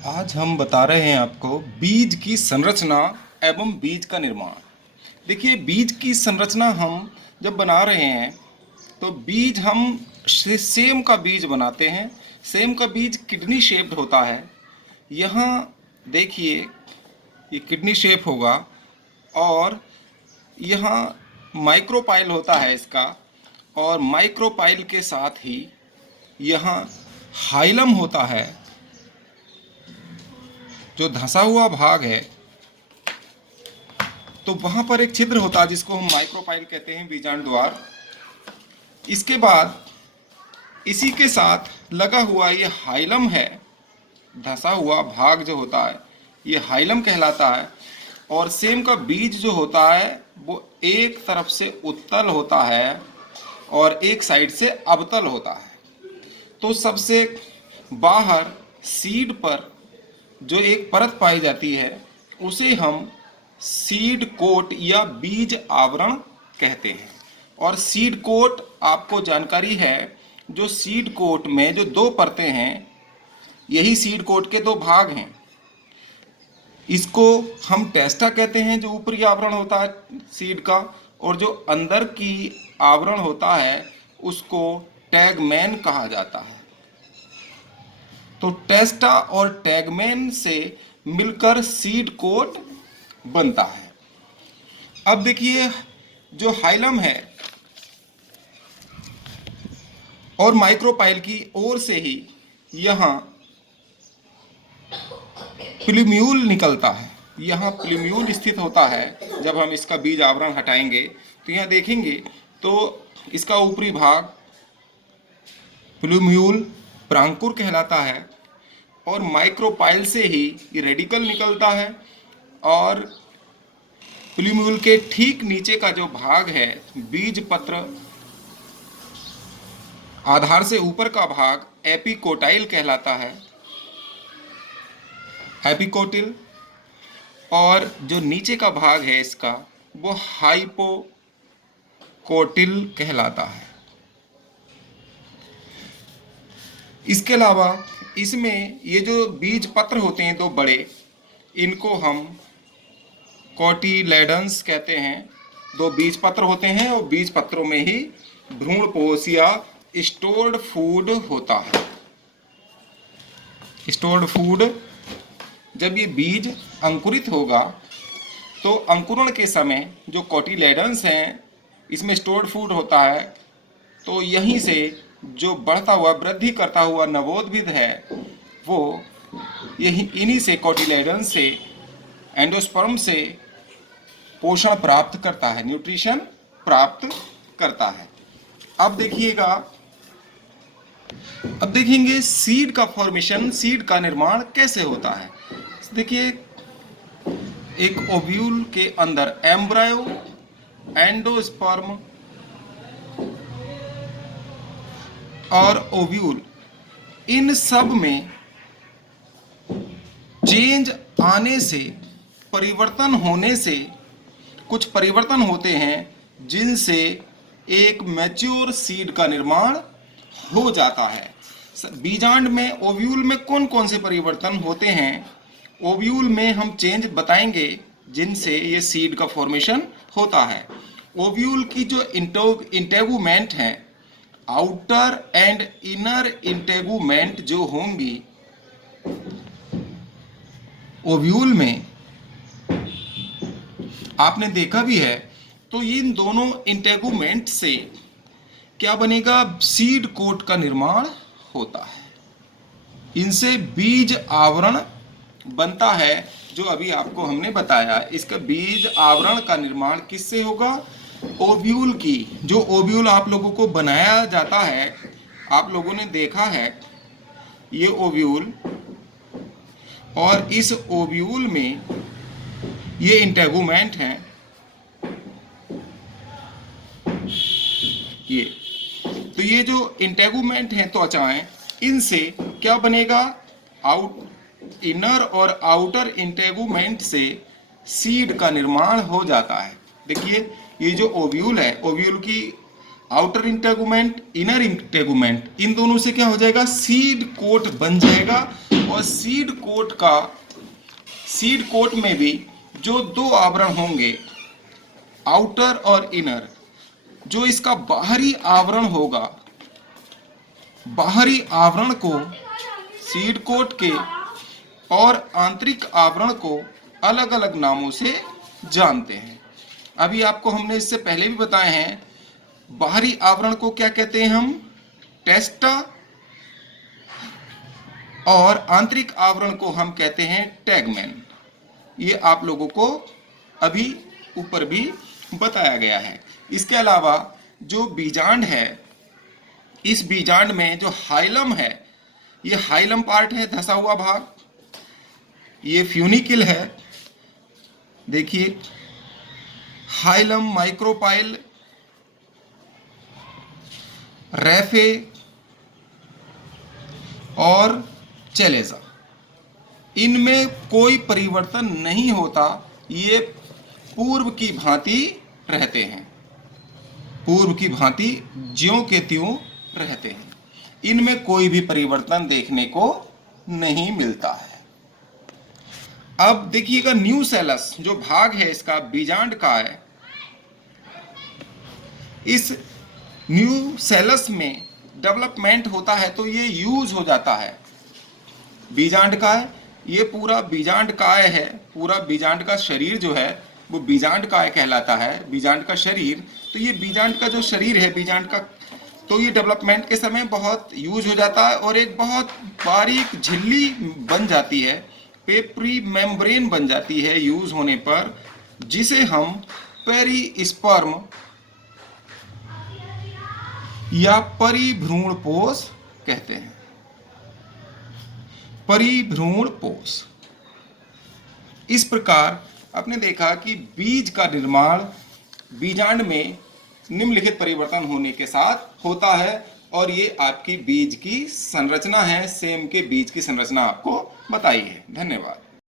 आज हम बता रहे हैं आपको बीज की संरचना एवं बीज का निर्माण। देखिए, बीज की संरचना हम जब बना रहे हैं तो बीज हम सेम का बीज बनाते हैं। सेम का बीज किडनी शेप्ड होता है। यहाँ देखिए, ये किडनी शेप होगा और यहाँ माइक्रोपाइल होता है इसका, और माइक्रोपाइल के साथ ही यहाँ हाइलम होता है, जो धंसा हुआ भाग है। तो वहाँ पर एक छिद्र होता है जिसको हम माइक्रोपाइल कहते हैं, बीजांड द्वार। इसके बाद इसी के साथ लगा हुआ ये हाइलम है, धंसा हुआ भाग जो होता है ये हाइलम कहलाता है। और सेम का बीज जो होता है वो एक तरफ से उत्तल होता है और एक साइड से अवतल होता है। तो सबसे बाहर सीड पर जो एक परत पाई जाती है उसे हम सीड कोट या बीज आवरण कहते हैं। और सीड कोट आपको जानकारी है, जो सीड कोट में जो दो परतें हैं यही सीड कोट के दो भाग हैं। इसको हम टेस्टा कहते हैं, जो ऊपरी आवरण होता है सीड का, और जो अंदर की आवरण होता है उसको टैगमैन कहा जाता है। तो टेस्टा और टैगमैन से मिलकर सीड कोट बनता है। अब देखिए, जो हाइलम है और माइक्रोपाइल की ओर से ही यहाँ प्लूम्यूल निकलता है। यहाँ प्लूम्यूल स्थित होता है। जब हम इसका बीज आवरण हटाएंगे तो यहाँ देखेंगे तो इसका ऊपरी भाग प्लूम्यूल प्रांकुर कहलाता है, और माइक्रोपाइल से ही ये रेडिकल निकलता है। और प्लूम्यूल के ठीक नीचे का जो भाग है बीज पत्र, आधार से ऊपर का भाग एपिकोटाइल कहलाता है, एपिकोटिल। और जो नीचे का भाग है इसका वो हाइपोकोटिल कहलाता है। इसके अलावा इसमें ये जो बीज पत्र होते हैं दो बड़े, इनको हम कोटिलेडन्स कहते हैं। दो बीज पत्र होते हैं और बीज पत्रों में ही भ्रूणपोष या स्टोर्ड फूड होता है। स्टोर्ड फूड, जब ये बीज अंकुरित होगा तो अंकुरण के समय जो कोटिलेडन्स हैं इसमें स्टोर्ड फूड होता है। तो यहीं से जो बढ़ता हुआ वृद्धि करता हुआ नवोद्भिद है वो यही इन्हीं से कोटिलेडन्स से, एंडोस्पर्म से पोषण प्राप्त करता है, न्यूट्रिशन प्राप्त करता है। अब देखिएगा, अब देखेंगे सीड का फॉर्मेशन, सीड का निर्माण कैसे होता है। देखिए, एक ओव्यूल के अंदर एम्ब्रायो, एंडोस्पर्म और ओव्यूल, इन सब में चेंज आने से, परिवर्तन होने से कुछ परिवर्तन होते हैं जिनसे एक मैच्योर सीड का निर्माण हो जाता है। बीजांड में, ओव्यूल में कौन कौन से परिवर्तन होते हैं, ओव्यूल में हम चेंज बताएंगे जिनसे ये सीड का फॉर्मेशन होता है। ओव्यूल की जो इंटेगुमेंट हैं, आउटर एंड इनर इंटेगुमेंट जो होंगी ओव्यूल में, आपने देखा भी है। तो इन दोनों इंटेगुमेंट से क्या बनेगा, सीड कोट का निर्माण होता है। इनसे बीज आवरण बनता है, जो अभी आपको हमने बताया। इसका बीज आवरण का निर्माण किससे होगा, ओव्यूल की, जो ओव्यूल आप लोगों को बनाया जाता है, आप लोगों ने देखा है ये ओव्यूल, और इस ओव्यूल में ये इंटेगुमेंट हैं। ये तो ये जो इंटेगुमेंट हैं त्वचाएं, इनसे क्या बनेगा, इनर और आउटर इंटेगुमेंट से सीड का निर्माण हो जाता है। देखिए, ये जो ओव्यूल है, ओव्यूल की आउटर इंटेगुमेंट, इनर इंटेगुमेंट, इन दोनों से क्या हो जाएगा, सीड कोट बन जाएगा। और सीड कोट में भी जो दो आवरण होंगे, आउटर और इनर, जो इसका बाहरी आवरण होगा, बाहरी आवरण को सीड कोट के और आंतरिक आवरण को अलग अलग नामों से जानते हैं। अभी आपको हमने इससे पहले भी बताए हैं, बाहरी आवरण को क्या कहते हैं हम, टेस्टा, और आंतरिक आवरण को हम कहते हैं टैगमैन। ये आप लोगों को अभी ऊपर भी बताया गया है। इसके अलावा जो बीजांड है, इस बीजांड में जो हाइलम है, ये हाइलम पार्ट है, धंसा हुआ भाग, ये फ्यूनिकिल है, देखिए हाइलम, माइक्रोपाइल, रैफे और चेलेजा, इनमें कोई परिवर्तन नहीं होता, ये पूर्व की भांति रहते हैं, पूर्व की भांति ज्यों के त्यों रहते हैं, इनमें कोई भी परिवर्तन देखने को नहीं मिलता है। अब देखिएगा न्यूसेलस जो भाग है इसका बीजांड का है, इस न्यूसेलस में डेवलपमेंट होता है तो ये यूज हो जाता है। बीजांड का है, ये पूरा बीजांड काय है, पूरा बीजांड का शरीर जो है वो बीजांड काय कहलाता है, बीजांड का शरीर। तो ये बीजांड का जो शरीर है बीजांड का, तो ये डेवलपमेंट के समय बहुत यूज हो जाता है और एक बहुत बारीक झिल्ली बन जाती है, पेपरी मेम्ब्रेन बन जाती है यूज होने पर, जिसे हम पेरिस्पर्म या परिभ्रूणपोष कहते हैं। परिभ्रूणपोष। इस प्रकार आपने देखा कि बीज का निर्माण बीजांड में निम्नलिखित परिवर्तन होने के साथ होता है, और ये आपकी बीज की संरचना है, सेम के बीज की संरचना आपको बताई है। धन्यवाद।